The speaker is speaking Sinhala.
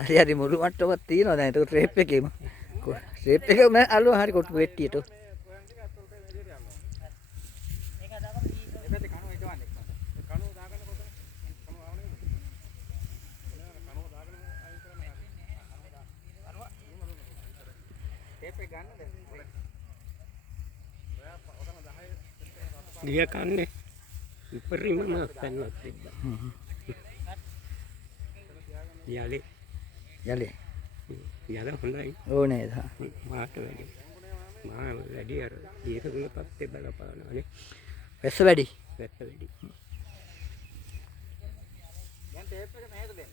හරි හරි මුළු මට්ටමක් තියෙනවා දැන්. ඒක ට්‍රේප් එකේම. ට්‍රේප් එක මම අල්ලුවා හරි කොටු වෙට්ටියට. dia කන්නේ උපරිමම පැන්නක් තිබ්බා. යලි හොඳයි. ඕනේ ද. මාට වැඩි. මා වැඩි අර දීර්ඝ පත්තේ බලපානවානේ. වැස්ස වැඩි. වැස්ස වැඩි. දැන් ටේප් එක මෙහෙට දෙන්න.